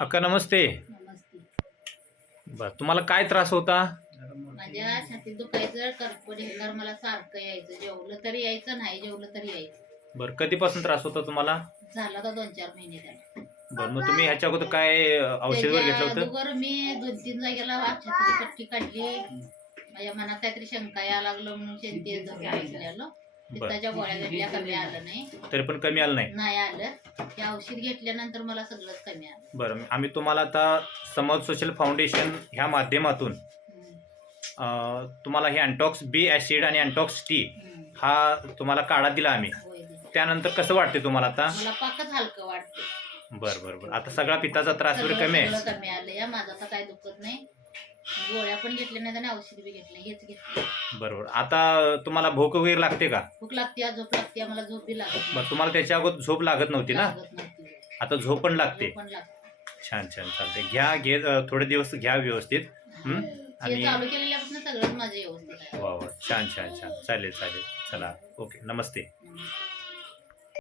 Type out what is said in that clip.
अक्का नमस्ते. नमस्ते. बर तुम्हाला काय त्रास होता? माझ्या छातीत दुखायचं, करपड येणार, मला सारखं यायचं. जेवलं तरी यायचं, नाही जेवलं तरी यायचं. बर कधीपासून त्रास होता तुम्हाला? झाला तर 2-4 महिने झाले. बर मग तुम्ही ह्याच्या अगोदर काय औषध वगैरे घेतलं होतं? अगोदर मी 2-3 जागेला छातीची पट्टी काढली. माझ्या मनात काहीतरी शंका यायला लागलं म्हणून शेंती घेतलेलं. पित्ताच्या गोळ्या घेतल्या, कमी आलं नाही. तरी पण कमी आलं नाही? नाही आलं. ते औषध घेतल्यानंतर मला सगळंच कमी आलं. बरं आम्ही तुम्हाला आता समज सोशल फाउंडेशन ह्या माध्यमातून तुम्हाला हे अँटॉक्स बी ॲसिड आणि अँटॉक्स टी हा तुम्हाला काढा दिला आम्ही. त्यानंतर कसं वाटते तुम्हाला आता? मला पाकच हलकं वाटतं. बरं बरं बरं. आता सगळा पित्ताचा त्रास वगैरे कमी आहे? कमी आलं या. माझं आता काय दुखत नाही. गोळ्या पण घेतल्या नाही आणि औषध बी घेतलं, हेच घेतलं. बरोबर. आता तुम्हाला भूक वगैरे लागते का? भूक लागते, झोप लागते, मला झोप बी लागत. बरं तुम्हाला त्याच्या अगोदर झोप लागत नव्हती ना? आता झोप पण लागते? छान छान चालते. घे थोडे दिवस घ्या व्यवस्थित. आणि चालू केलेल्यापासून सगळंच माझं व्यवस्थित आहे. वा वा छान छान छान. चालेल चालेल. चला ओके. नमस्ते.